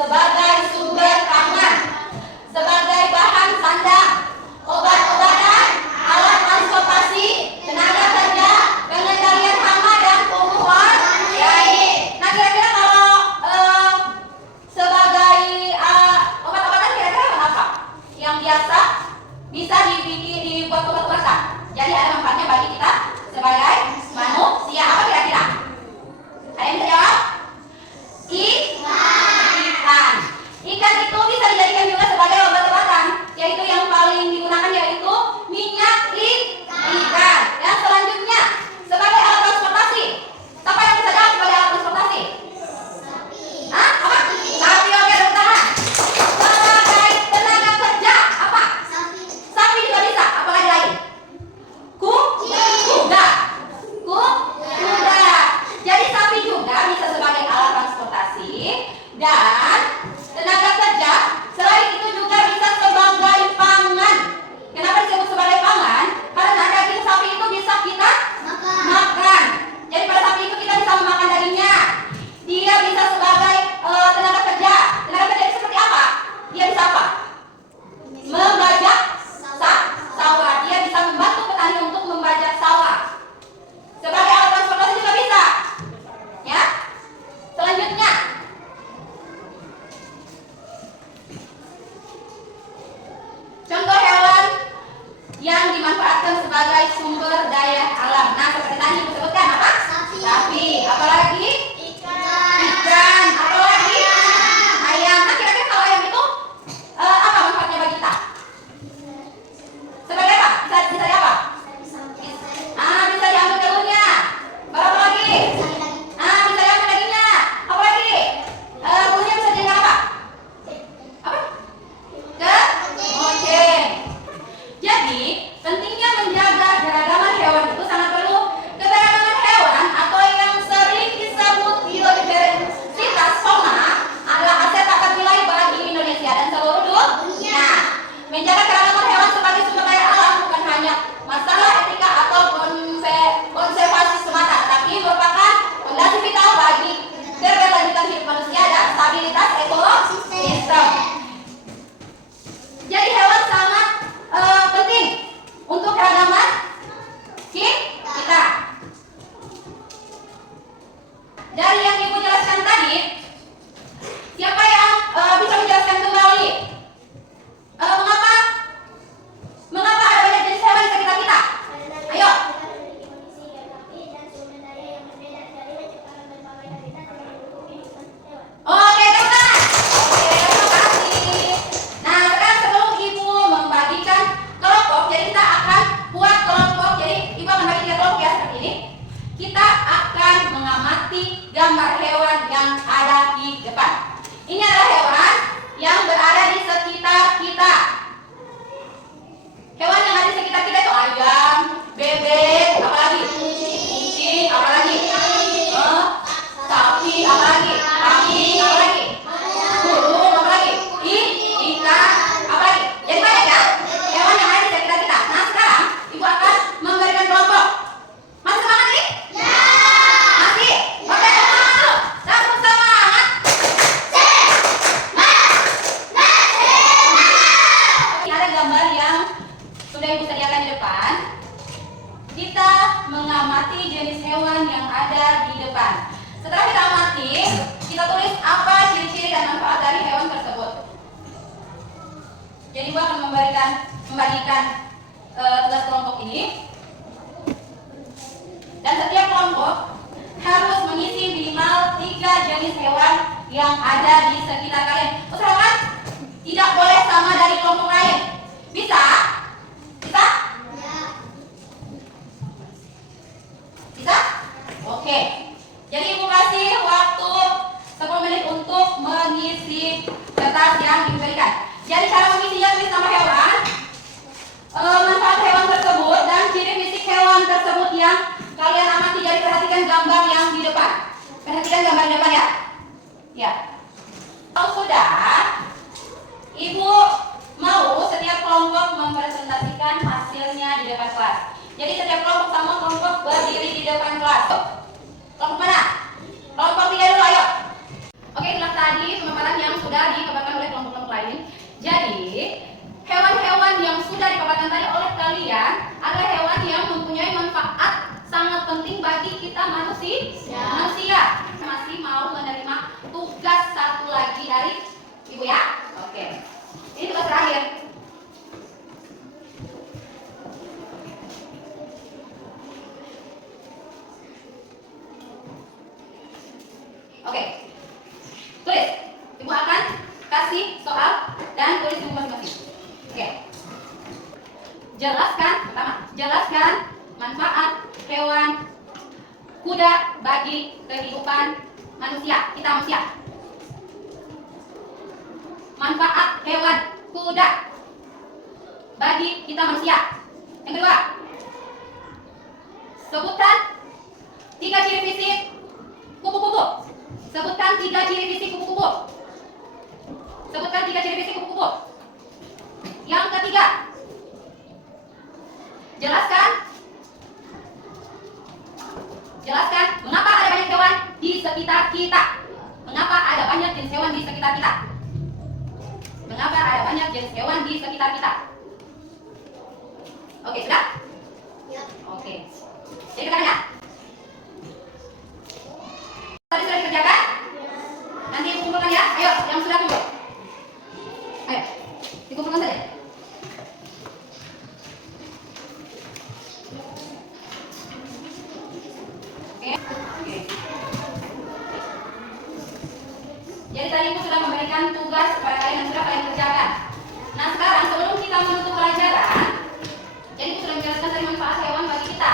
sebagai sumber pangan, sebagai bahan sandang, obat-obatan, alat transportasi, tenaga kerja, pengendalian hama dan tumbuhan. Nah, kira-kira kalau sebagai obat-obatan kira-kira apa? Yang biasa bisa dibuat obat-obatan. Jadi ada manfaatnya bagi kita sebagai manusia. Apa kira-kira? Ada yang bisa jawab? Ikan. Ikan itu bisa dijadikan juga sebagai obat-obatan, yaitu yang paling digunakan yaitu minyak ikan. Yang selanjutnya sebagai alat transportasi. Siapa yang bisa jawab sebagai alat transportasi? Hah? Apa? Sapi. Oke, tepuk tangan. Sebagai tenaga kerja apa? Sapi juga bisa. Apalagi lain? Kuda. Jadi sapi juga bisa sebagai alat transportasi dan tenaga kerja. Selain itu juga bisa sebagai pangan. Kenapa disebut sebagai pangan? Karena daging sapi itu bisa kita makan. Jadi pada sapi itu kita bisa memakan dagingnya. Dia bisa sebagai tenaga kerja. Tenaga kerja itu seperti apa? Dia bisa apa? Membajak sawah. Dia bisa membantu petani untuk membajak sawah. Sebagai alat transportasi juga bisa. Ya. Selanjutnya, contoh hewan yang dimanfaatkan sebagai sumber daya alam. Nah, seperti tadi Ibu sebutkan apa? Sapi. Apalagi? Ikan. Apalagi? Ayam. Nah, kira-kira kalau ayam itu apa manfaatnya bagi kita? Sebagai apa? Bisa apa? Bisa diambil telurnya. Baru apa lagi? Bisa diambil dagingnya. Apa lagi? Telurnya bisa dijadikan apa? Oceng. Jadi, pentingnya menjaga keragaman hewan itu sangat perlu. Keberagaman hewan atau yang sering disebut biodiversitas fauna adalah aset tak ternilai bagi Indonesia dan seluruh dunia. Menjaga keragaman hewan sebagai sumber daya alam bukan hanya masalah etika atau konservasi semata, tapi merupakan fondasi vital bagi keberlanjutan hidup manusia dan stabilitas ekosistem. Jadi hewan sangat penting untuk keragaman kita. Dari yang Ibu jelaskan tadi, siapa yang bisa menjelaskan kembali mengapa ada banyak jenis hewan di sekitar kita? Ayo. Oke, tepuk tangan. Oke, terima kasih. Nah, sekarang sebelum Ibu membagikan kelompok, jadi kita akan buat kelompok. Jadi Ibu akan bagi 3 kelompok ya seperti ini. Kita akan mengamati gambar hewan yang ada di depan. Ini adalah hewan yang berada di sekitar kita. Hewan yang ada di sekitar kita itu ayam, bebek, apalagi? Kucing, apalagi? Sapi, apalagi? Kambing, apalagi? Burung, apalagi? Ikan, apalagi? Jadi banyak ya hewan yang ada di sekitar kita. Nah, sekarang Ibu akan memberikan kelompok. Masih semangat nih? Ya. Masih? Oke, semangat dulu. Langsung semangat. Ini ada gambar yang sudah Ibu sediakan di depan. Kita mengamati jenis hewan yang ada di depan. Setelah kita amati, kita tulis apa ciri-ciri dan manfaat dari hewan tersebut. Jadi Ibu akan membagikan tugas kelompok ini. Dan setiap kelompok harus mengisi minimal 3 jenis hewan yang ada di sekitar kalian. Usahakan tidak boleh sama dari kelompok lain. Bisa? Bisa? Bisa? Oke. Jadi Ibu kasih waktu 10 menit untuk mengisi kertas yang diberikan. Jadi cara mengisinya tulis nama hewan, manfaat hewan tersebut, dan ciri fisik hewan tersebut yang kalian amati. Jadi perhatikan gambar yang di depan. Perhatikan gambar di depan ya. Ya. Kalau sudah, Ibu mau setiap kelompok mempresentasikan hasilnya di depan kelas. Jadi setiap kelompok sama kelompok berdiri di depan kelas. Kelompok mana? Kelompok 3 dulu, ayo. Oke, kelas tadi pemaparan yang sudah Oke. Tulis. Ibu akan kasih soal dan tulis ibu masing-masing. Oke. Jelaskan, pertama, jelaskan manfaat hewan kuda bagi kehidupan manusia, kita manusia. Manfaat hewan kuda bagi kita manusia. Yang kedua, sebutkan 3 ciri fisik kupu-kupu. Sebutkan 3 ciri fisik kupu-kupu. Sebutkan 3 ciri fisik kupu-kupu. Yang ketiga, jelaskan mengapa ada banyak hewan di sekitar kita. Mengapa ada banyak jenis hewan di sekitar kita? Mengapa ada banyak jenis hewan di sekitar kita? Oke, sudah? Ya. Oke. Jadi kita lihat. Tadi sudah dikerjakan? Ya. Nanti kumpulkan ya. Ayo, yang sudah kumpul. Ayo, dikumpulkan saja. Oke. Jadi tadi Ibu sudah memberikan tugas kepada kalian yang sudah kalian kerjakan. Nah sekarang sebelum kita menutup pelajaran, jadi Ibu sudah menjelaskan tadi manfaat hewan bagi kita.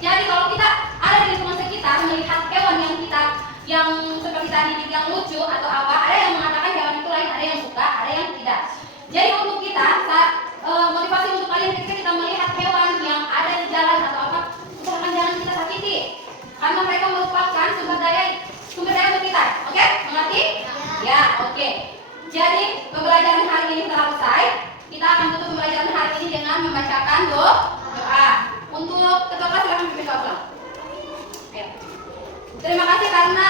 Jadi kalau kita ada di lingkungan sekitar melihat hewan yang seperti tadi yang lucu atau apa, ada yang mengatakan hewan itu lain, ada yang suka, ada yang tidak. Jadi untuk kita motivasi untuk kalian ketika kita melihat hewan yang ada di jalan atau apa, usahakan jangan kita sakiti. Karena mereka merupakan sumber daya untuk kita. Oke? Mengerti? Ya, oke. Jadi pembelajaran hari ini telah selesai. Kita akan tutup pembelajaran hari ini dengan membacakan doa. Untuk ketua kelas silakan pimpin doa pulang. Terima kasih karena